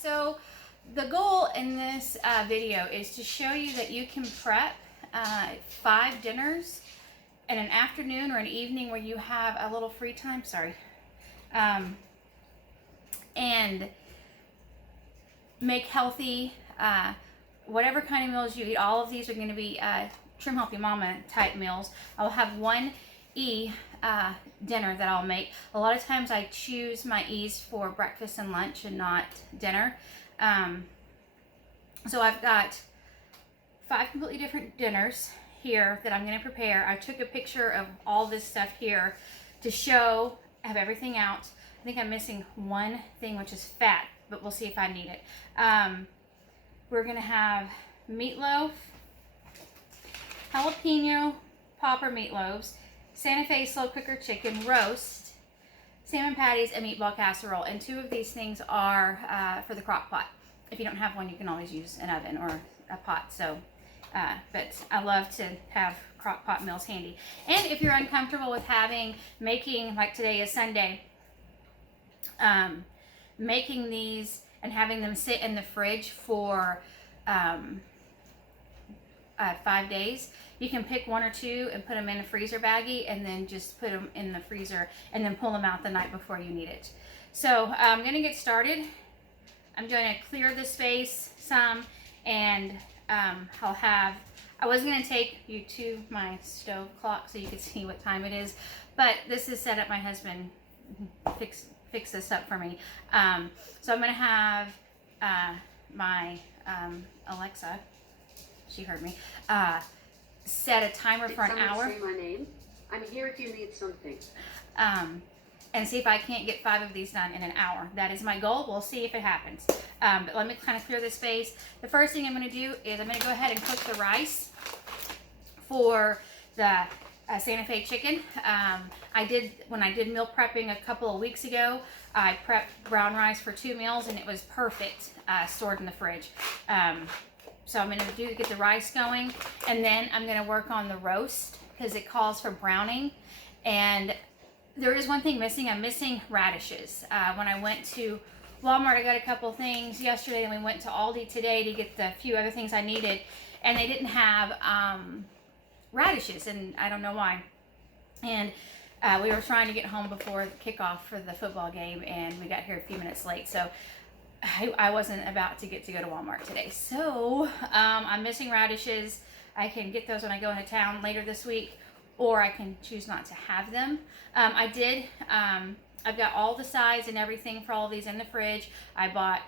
So the goal in this video is to show you that you can prep 5 dinners in an afternoon or an evening where you have a little free time. And make healthy, whatever kind of meals you eat. All of these are going to be Trim Healthy Mama type meals. I'll have one dinner that I'll make. A lot of times I choose my E's for breakfast and lunch and not dinner. So I've got 5 completely different dinners here that I'm going to prepare. I took a picture of all this stuff here to show, have everything out. I think I'm missing one thing, which is fat, but we'll see if I need it. We're going to have meatloaf, jalapeno popper meatloaves, Santa Fe slow cooker chicken roast, salmon patties, and meatball casserole. And 2 of these things are for the crock pot. If you don't have one, you can always use an oven or a pot. So, but I love to have crock pot meals handy. And if you're uncomfortable with making, like today is Sunday, making these and having them sit in the fridge for 5 days, you can pick 1 or 2 and put them in a freezer baggie and then just put them in the freezer and then pull them out the night before you need it. So I'm going to get started. I'm going to clear the space some, and I was going to take you to my stove clock so you could see what time it is, but this is set up. My husband fix this up for me. So I'm going to have my Alexa, she heard me, set a timer for an hour. Say my name. I'm here if you need something. And see if I can't get 5 of these done in an hour. That is my goal. We'll see if it happens. But let me kind of clear this space. The first thing I'm going to do is I'm going to go ahead and cook the rice for the Santa Fe chicken. When I did meal prepping a couple of weeks ago, I prepped brown rice for 2 meals, and it was perfect stored in the fridge. So I'm going to get the rice going, and then I'm going to work on the roast because it calls for browning. And there is one thing missing. I'm missing radishes. When I went to Walmart, I got a couple things yesterday, and we went to Aldi today to get the few other things I needed, and they didn't have radishes, and I don't know why. And we were trying to get home before the kickoff for the football game, and we got here a few minutes late, so I wasn't about to go to Walmart today. So I'm missing radishes. I can get those when I go into town later this week, or I can choose not to have them. I've got all the sides and everything for all of these in the fridge. I bought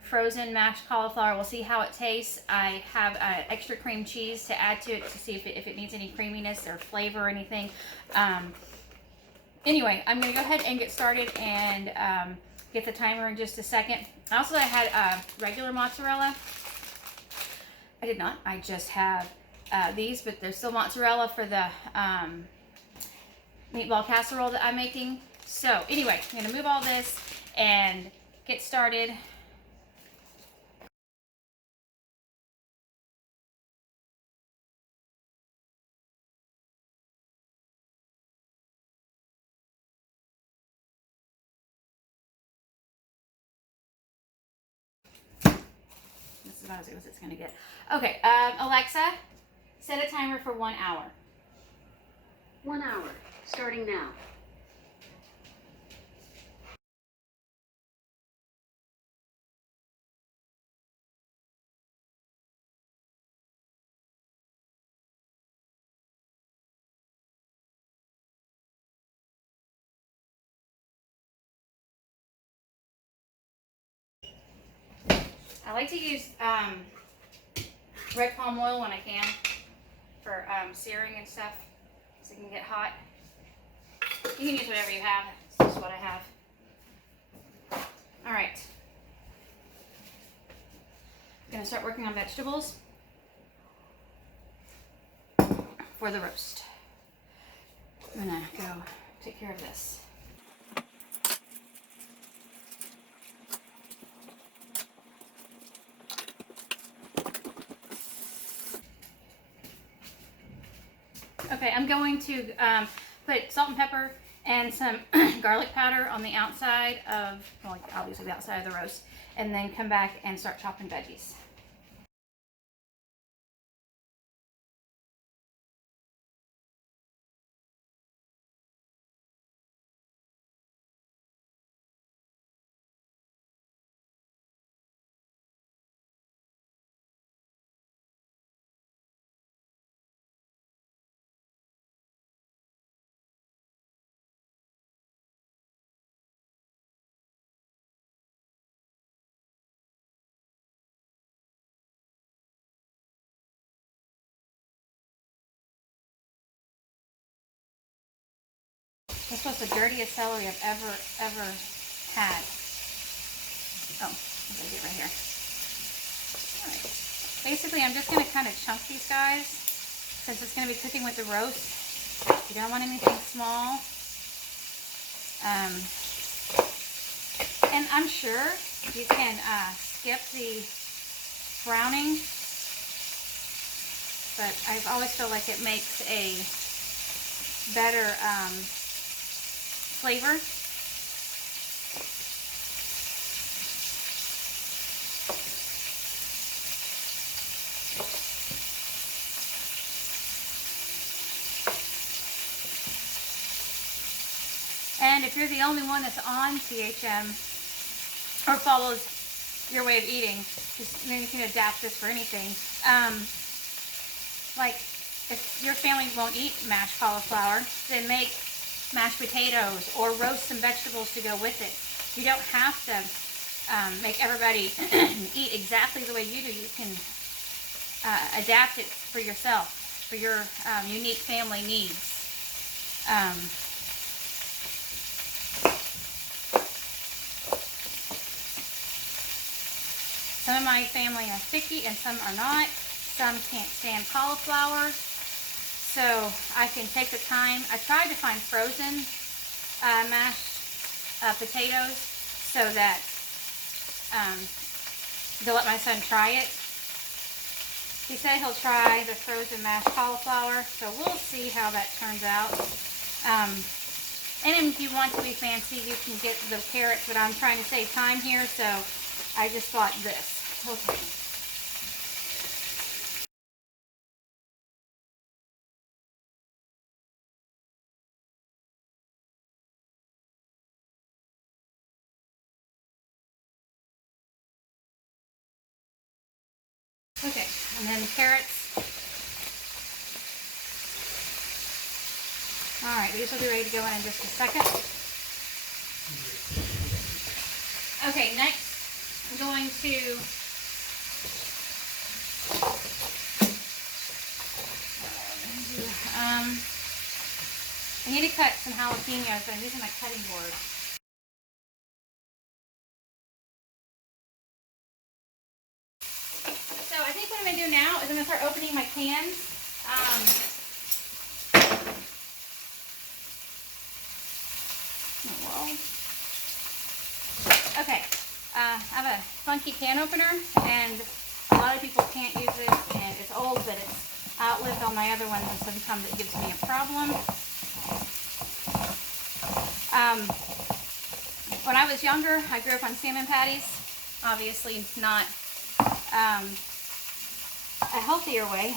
frozen mashed cauliflower. We'll see how it tastes. I have extra cream cheese to add to it to see if it needs any creaminess or flavor or anything. Anyway, I'm going to go ahead and get started and get the timer in just a second. Also, I had regular mozzarella. I did not. I just have these, but there's still mozzarella for the meatball casserole that I'm making. So anyway, I'm going to move all this and get started. This is about as good as it's going to get. Okay, Alexa, set a timer for 1 hour. 1 hour, starting now. I like to use red palm oil when I can for searing and stuff, so it can get hot. You can use whatever you have. This is what I have. All right. I'm going to start working on vegetables for the roast. I'm going to go take care of this. Okay, I'm going to put salt and pepper and some garlic powder on the outside of, well, obviously the outside of the roast, and then come back and start chopping veggies. This was the dirtiest celery I've ever had. Oh, what did I do right here? All right. Basically, I'm just going to kind of chunk these guys since it's going to be cooking with the roast. You don't want anything small. And I'm sure you can skip the browning, but I always feel like it makes a better flavor. And if you're the only one that's on THM or follows your way of eating, then you can adapt this for anything. Like if your family won't eat mashed cauliflower, then make mashed potatoes or roast some vegetables to go with it. You don't have to make everybody eat exactly the way you do. You can adapt it for yourself, for your unique family needs. Some of my family are picky and some are not. Some can't stand cauliflower. So I can take the time. I tried to find frozen mashed potatoes so that to let my son try it. He said he'll try the frozen mashed cauliflower, so we'll see how that turns out. And if you want to be fancy, you can get the carrots, but I'm trying to save time here, so I just thought this. Okay. Okay, and then the carrots. All right, these will be ready to go in just a second. Okay, next I'm going to I need to cut some jalapenos, but I'm using my cutting board. So I think what I'm going to do now is I'm going to start opening my cans. Okay, I have a funky can opener, and a lot of people can't use this, and it's old, but it's outlived all my other ones, and sometimes it gives me a problem. When I was younger, I grew up on salmon patties. Obviously not a healthier way,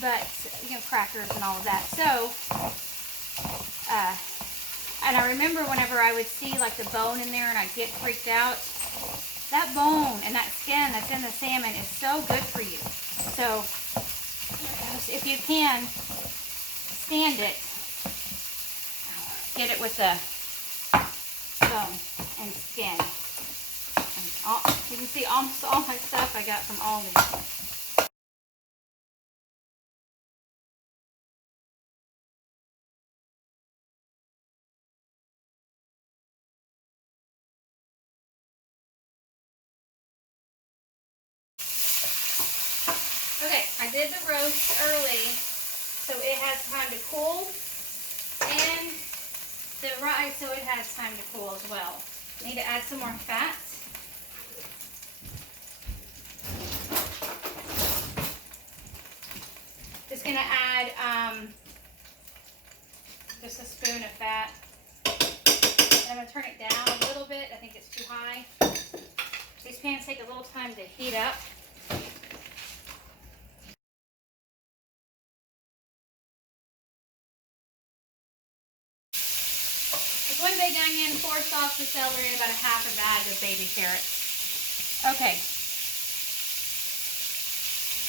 but you know, crackers and all of that. So, and I remember whenever I would see like the bone in there and I'd get freaked out. That bone and that skin that's in the salmon is so good for you. So, if you can stand it, get it with the bone and skin. And you can see almost all my stuff I got from Aldi. Okay, I did the roast early, so it has time to cool, and the rice, so it has time to cool as well. I need to add some more fat. Just gonna add just a spoon of fat. And I'm going to turn it down a little bit. I think it's too high. These pans take a little time to heat up. It's 1 big onion, 4 stalks of celery, and about a half a bag of baby carrots. Okay.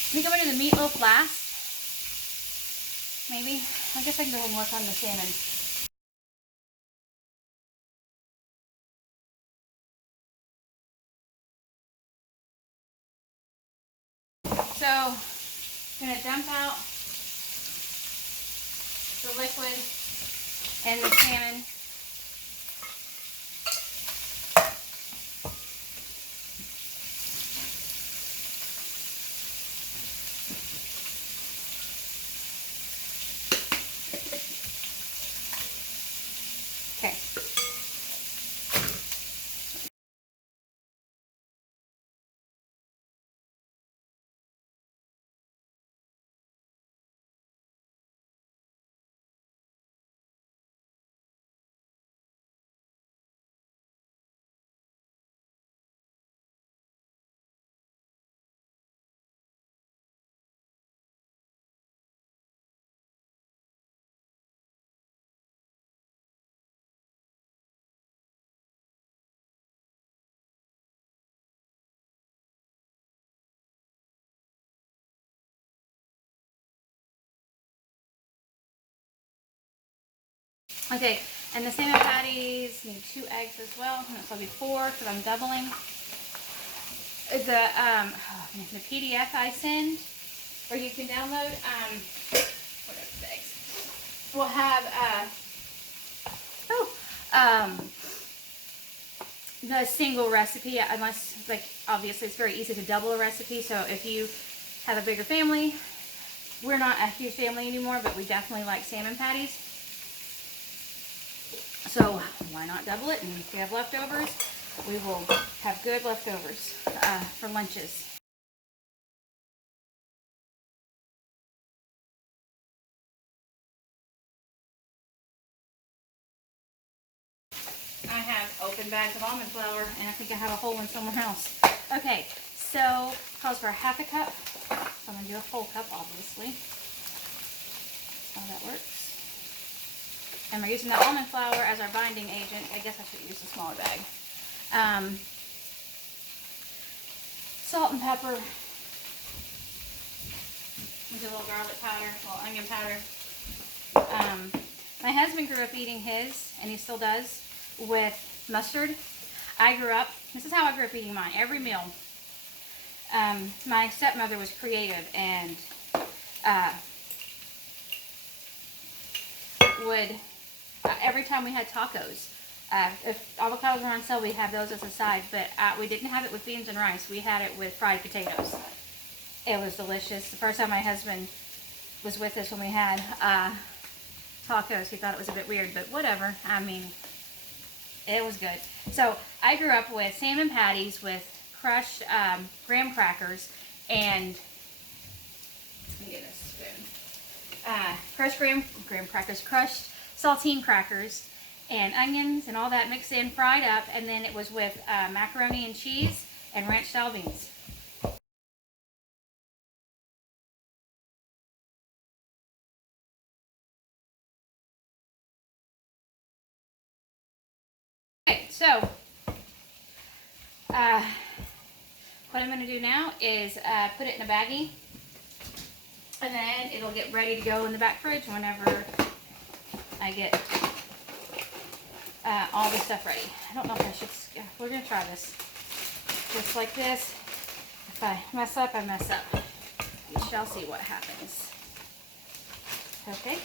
I think I'm going to do the meatloaf last. Maybe. I guess I can go ahead and work on the salmon. So, I'm going to dump out the liquid and the salmon. Okay. Okay, and the salmon patties need 2 eggs as well. And it's going to be 4 because I'm doubling. The PDF I send, or you can download, what are the eggs? We'll have, the single recipe, unless, like, obviously it's very easy to double a recipe. So if you have a bigger family, we're not a huge family anymore, but we definitely like salmon patties. So why not double it? And if you have leftovers, we will have good leftovers for lunches. I have open bags of almond flour, and I think I have a whole one somewhere else. Okay, so calls for a half a cup. So I'm going to do a whole cup, obviously. That's how that works. And we're using the almond flour as our binding agent. I guess I should use a smaller bag. Salt and pepper. With a little garlic powder, a little onion powder. My husband grew up eating his, and he still does, with mustard. I grew up, this is how I grew up eating mine, every meal. My stepmother was creative and would, every time we had tacos, if avocados were on sale, we'd have those as a side, but we didn't have it with beans and rice. We had it with fried potatoes. It was delicious. The first time my husband was with us when we had tacos, he thought it was a bit weird, but whatever. I mean, it was good. So I grew up with salmon patties with crushed graham crackers and, let me get a spoon, crushed graham crackers, crushed saltine crackers, and onions and all that mixed in, fried up, and then it was with macaroni and cheese and ranch style beans. Okay, so what I'm going to do now is put it in a baggie, and then it'll get ready to go in the back fridge whenever I get all the stuff ready. I don't know if I should, we're going to try this. Just like this. If I mess up, I mess up. We shall see what happens. Okay.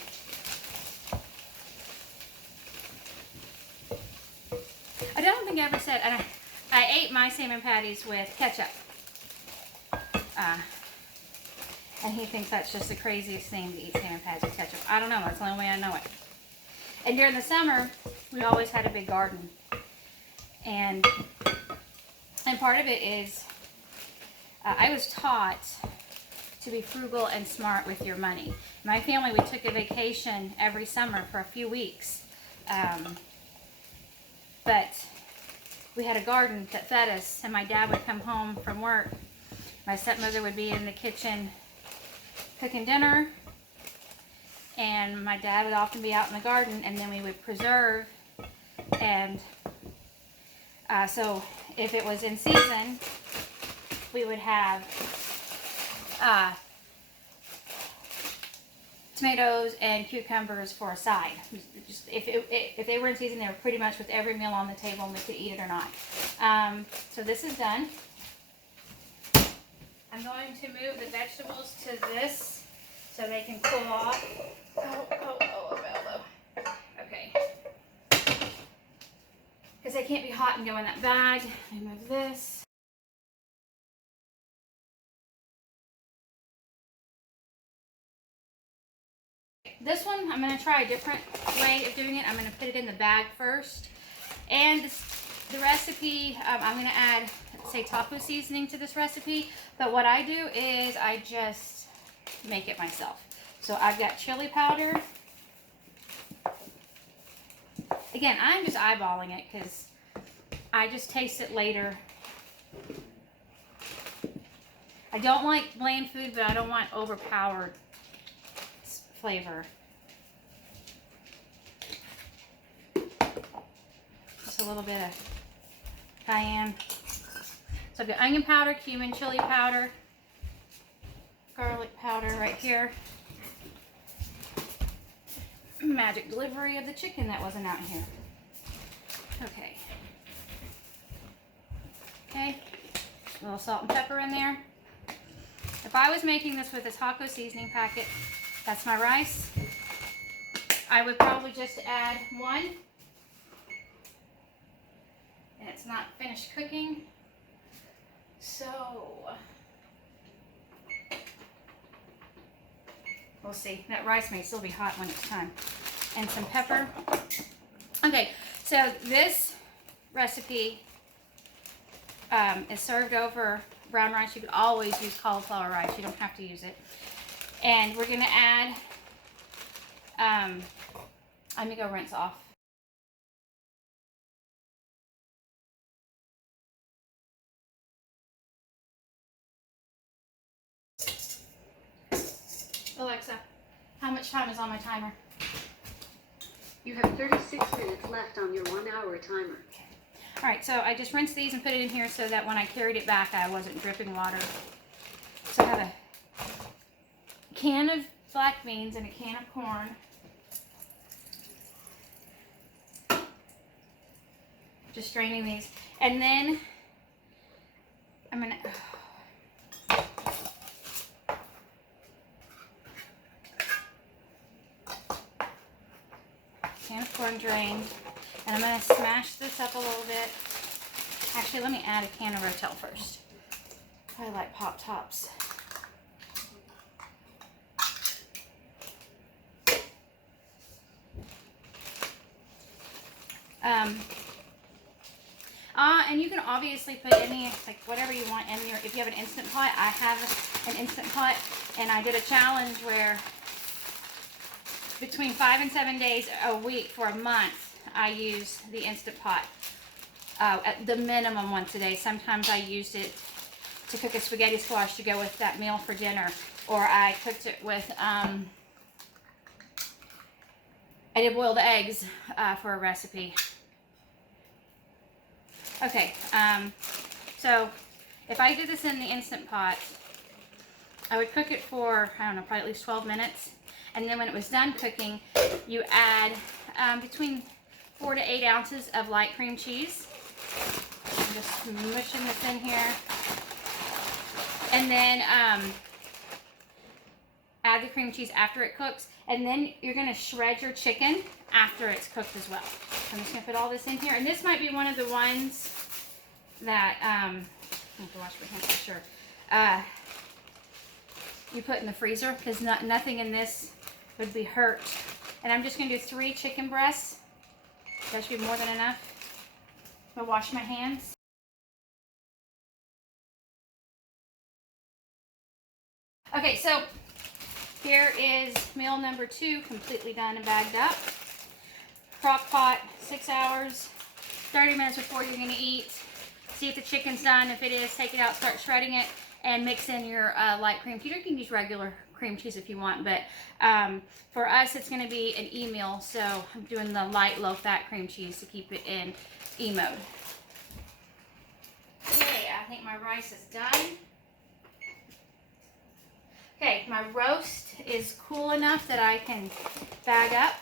I don't think I ever said, and I ate my salmon patties with ketchup. And he thinks that's just the craziest thing to eat salmon patties with ketchup. I don't know. That's the only way I know it. And during the summer, we always had a big garden. And part of it is, I was taught to be frugal and smart with your money. My family, we took a vacation every summer for a few weeks. But we had a garden that fed us, and my dad would come home from work. My stepmother would be in the kitchen cooking dinner, and my dad would often be out in the garden, and then we would preserve. And so if it was in season, we would have tomatoes and cucumbers for a side. Just if they were in season, they were pretty much with every meal on the table, and we could eat it or not. So this is done. I'm going to move the vegetables to this so they can cool off. Oh, okay. Because they can't be hot and go in that bag. Let me move this. This one, I'm going to try a different way of doing it. I'm going to put it in the bag first. And the recipe, I'm going to add, say, taco seasoning to this recipe. But what I do is I just make it myself. So I've got chili powder. Again, I'm just eyeballing it because I just taste it later. I don't like bland food, but I don't want overpowered flavor. Just a little bit of cayenne. So I've got onion powder, cumin, chili powder, garlic powder right here. Magic delivery of the chicken that wasn't out here. Okay. Okay. A little salt and pepper in there. If I was making this with a taco seasoning packet, that's my rice, I would probably just add one. And it's not finished cooking. So we'll see. That rice may still be hot when it's time. And some pepper. Okay, so this recipe is served over brown rice. You could always use cauliflower rice. You don't have to use it. And we're going to add, let me go rinse off. Alexa, how much time is on my timer? You have 36 minutes left on your 1 hour timer. All right, so I just rinsed these and put it in here so that when I carried it back, I wasn't dripping water. So I have a can of black beans and a can of corn. Just straining these. And then I'm going to... Can of corn drained. And I'm going to smash this up a little bit. Actually, let me add a can of Rotel first. I like Pop Tops. And you can obviously put any, like whatever you want in your, if you have an Instant Pot. I have an Instant Pot, and I did a challenge where between 5 and 7 days a week for a month, I used the Instant Pot at the minimum once a day. Sometimes I used it to cook a spaghetti squash to go with that meal for dinner, or I cooked it with, I did boiled eggs for a recipe. Okay, so if I did this in the Instant Pot, I would cook it for, I don't know, probably at least 12 minutes. And then when it was done cooking, you add between 4 to 8 ounces of light cream cheese. I'm just mushing this in here. And then add the cream cheese after it cooks. And then you're going to shred your chicken after it's cooked as well. So I'm just going to put all this in here. And this might be one of the ones that, I have to wash my hands for sure, you put in the freezer, because nothing in this would be hurt. And I'm just going to do 3 chicken breasts. That should be more than enough. I'm going to wash my hands. Okay, Okay, so here is meal number 2, completely done and bagged up. Crock pot, 6 hours, 30 minutes before you're gonna eat. See if the chicken's done. If it is, take it out, start shredding it, and mix in your light cream cheese. You can use regular cream cheese if you want, but for us, it's gonna be an E meal, so I'm doing the light, low-fat cream cheese to keep it in E mode. Okay, I think my rice is done. Okay, my roast is cool enough that I can bag up.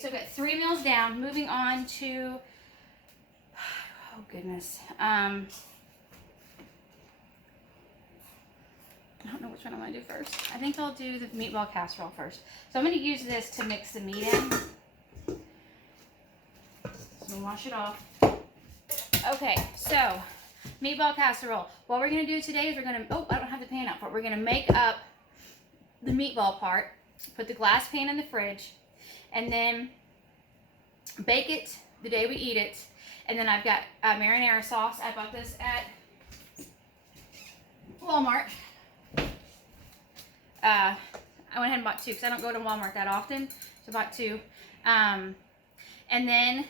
So I've got 3 meals down. Moving on to, oh goodness, I don't know which one I'm going to do first. I think I'll do the meatball casserole first. So I'm going to use this to mix the meat in. So wash it off. Okay, so meatball casserole. What we're going to do today is we're going to, oh, I don't have the pan out for it. We're going to make up the meatball part, put the glass pan in the fridge, and then bake it the day we eat it. And then I've got marinara sauce. I bought this at Walmart. I went ahead and bought 2 because I don't go to Walmart that often. So I bought 2. And then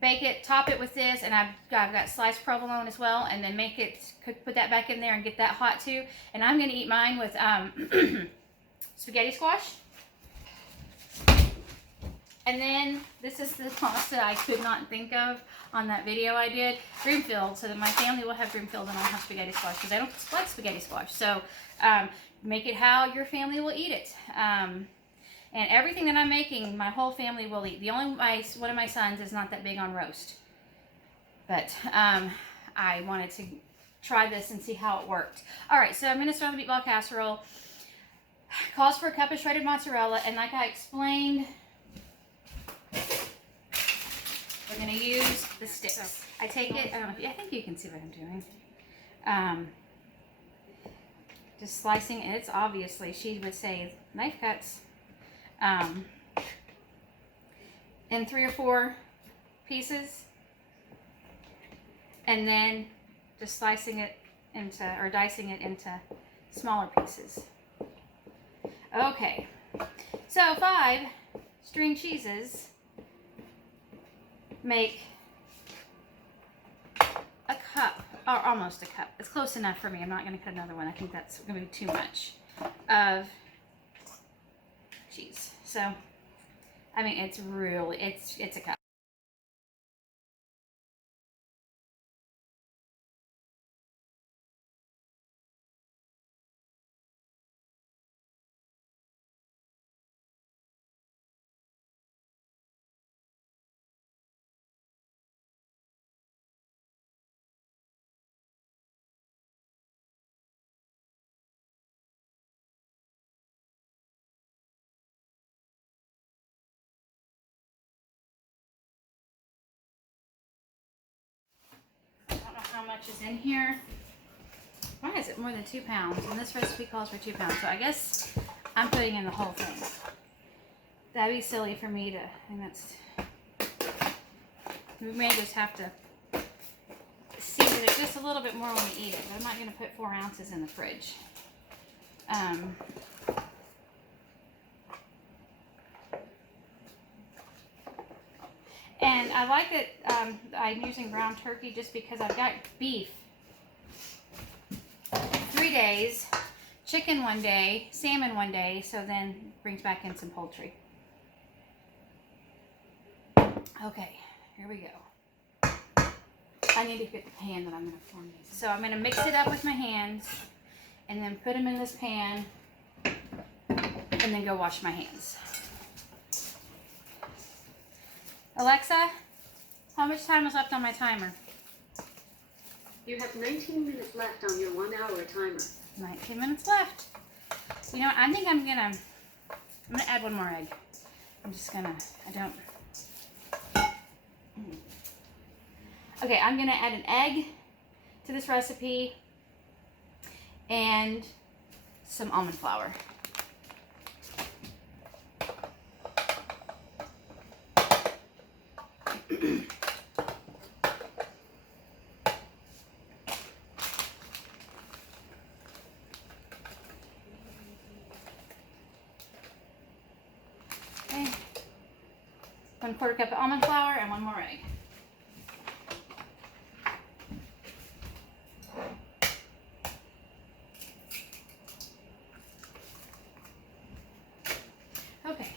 bake it, top it with this, and I've got sliced provolone as well, and then make it, put that back in there and get that hot too. And I'm going to eat mine with spaghetti squash. And then this is the pasta I could not think of on that video I did. Greenfield, so that my family will have Greenfield and I'll have spaghetti squash because I don't like spaghetti squash. So make it how your family will eat it. And everything that I'm making, my whole family will eat. The only one of my sons is not that big on roast. But I wanted to try this and see how it worked. All right, so I'm going to start the meatball casserole. Calls for a cup of shredded mozzarella, and like I explained, we're going to use the sticks. So I take it, I think you can see what I'm doing. Just slicing it. It's obviously, she would say, knife cuts. In 3 or 4 pieces. And then just slicing it into, or dicing it into smaller pieces. Okay. So 5 string cheeses make a cup, or almost a cup. It's close enough for me. I'm not going to cut another one. I think that's going to be too much of cheese. So, I mean, it's really, it's a cup. How much is in here? Why is it more than 2 pounds? And this recipe calls for 2 pounds. So I guess I'm putting in the whole thing. That'd be silly for me to, and that's, we may just have to season it just a little bit more when we eat it. But I'm not going to put 4 ounces in the fridge. And I like that I'm using ground turkey just because I've got beef 3 days, chicken 1 day, salmon 1 day, so then brings back in some poultry. Okay, here we go. I need to get the pan that I'm going to form these. So I'm going to mix it up with my hands and then put them in this pan and then go wash my hands. Alexa, how much time is left on my timer? You have 19 minutes left on your 1 hour timer. 19 minutes left. You know what? I think I'm gonna add one more egg. Okay, I'm gonna add an egg to this recipe and some almond flour. Okay. 1/4 cup of almond flour and one more egg. Okay.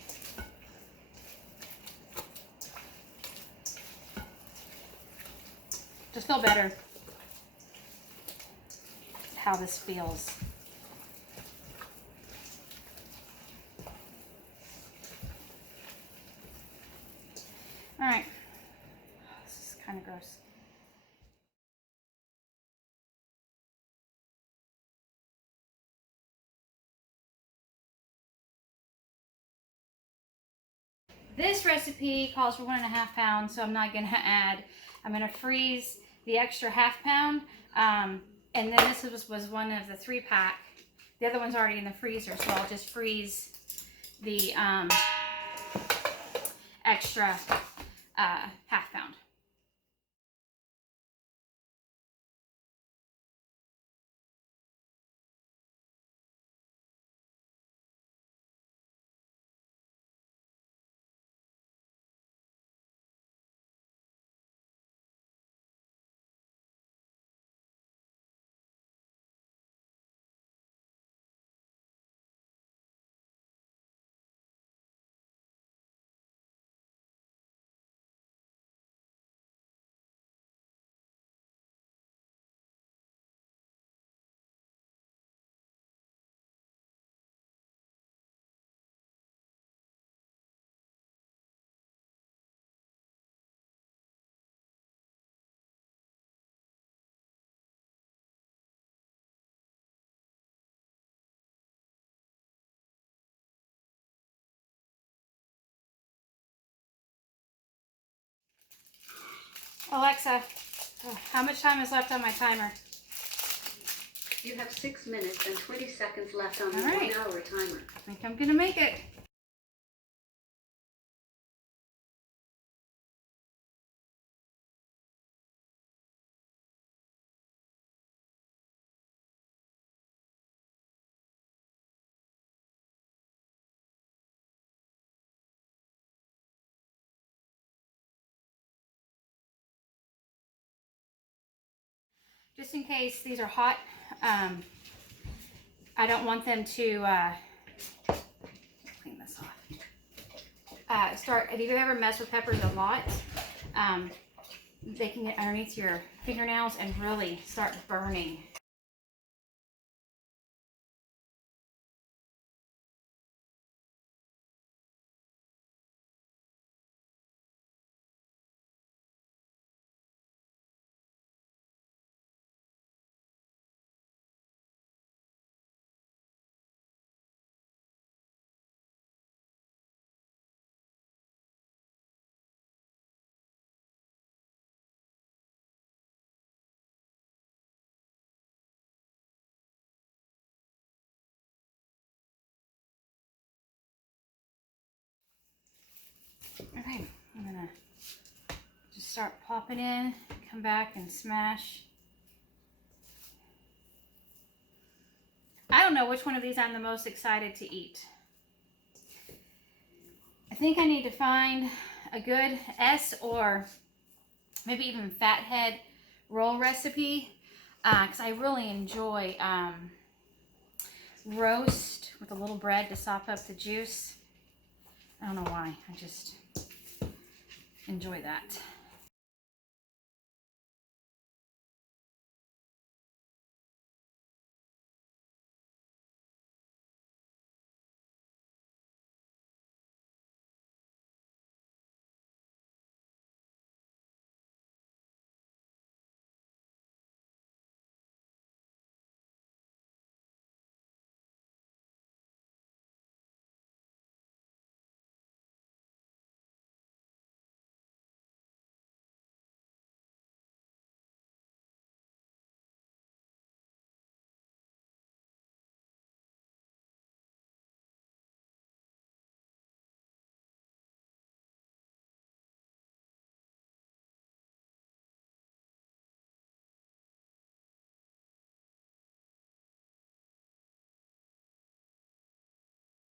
Just feel better how this feels. All right. This is kind of gross. This recipe calls for 1.5 pounds, so I'm not gonna add. I'm gonna freeze the extra 1/2 pound, and then this was one of the 3-pack. The other one's already in the freezer, so I'll just freeze the extra 1/2 pound. Alexa, how much time is left on my timer? You have 6 minutes and 20 seconds left on your All right. 1 hour timer. I think I'm gonna make it. Just in case these are hot, I don't want them to clean this off. If you've ever messed with peppers a lot, they can get underneath your fingernails and really start burning. Okay, I'm gonna just start popping in, come back and smash. I don't know which one of these I'm the most excited to eat. I think I need to find a good S or maybe even fathead roll recipe, because I really enjoy roast with a little bread to sop up the juice. I don't know why, I just enjoy that.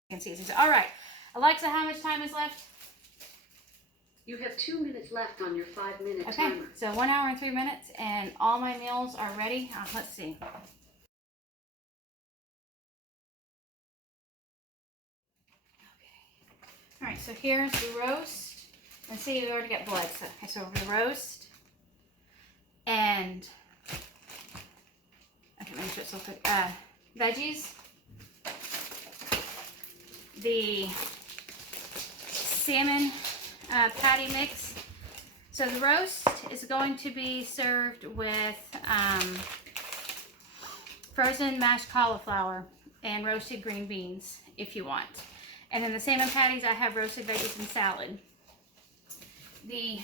and seasons. All right, Alexa, how much time is left? You have 2 minutes left on your 5-minute Okay, timer. so 1 hour and 3 minutes, and all my meals are ready. Let's see. All right, so here's the roast. Let's see, we already got blood. So, okay, so the roast and okay, make sure it's so quick. Veggies, the salmon patty mix. So the roast is going to be served with frozen mashed cauliflower and roasted green beans if you want. And then the salmon patties, I have roasted veggies and salad. The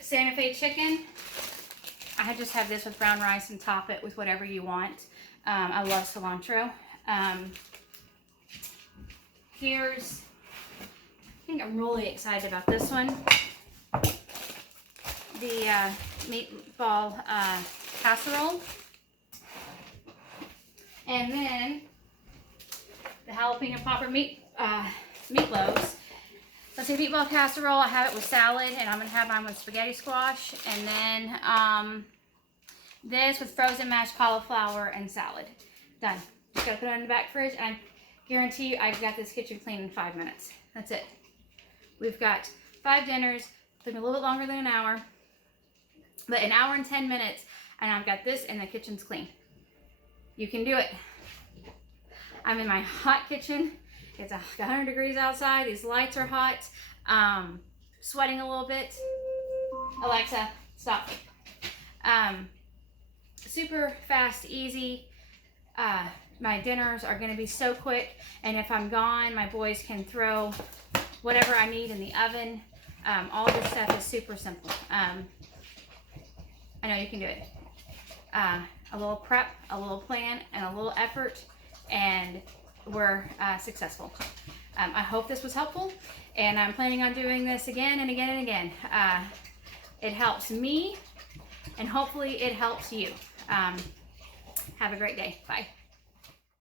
Santa Fe chicken, I just have this with brown rice and top it with whatever you want. I love cilantro. Here's, I think I'm really excited about this one. The meatball casserole. And then the jalapeno popper meatloaves. Let's see, meatball casserole, I have it with salad, and I'm going to have mine with spaghetti squash. And then this with frozen mashed cauliflower and salad. Done. Just got to put it in the back fridge, and I guarantee you I've got this kitchen clean in 5 minutes. That's it. We've got 5 dinners. Took me a little bit longer than an hour, but an hour and 10 minutes, and I've got this, and the kitchen's clean. You can do it. I'm in my hot kitchen. It's 100 degrees outside. These lights are hot. Sweating a little bit. Alexa, stop. Super fast, easy. My dinners are going to be so quick, and if I'm gone, my boys can throw whatever I need in the oven. All this stuff is super simple. I know you can do it. A little prep, a little plan, and a little effort, and we're successful. I hope this was helpful, and I'm planning on doing this again and again and again. It helps me, and hopefully it helps you. Have a great day. Bye.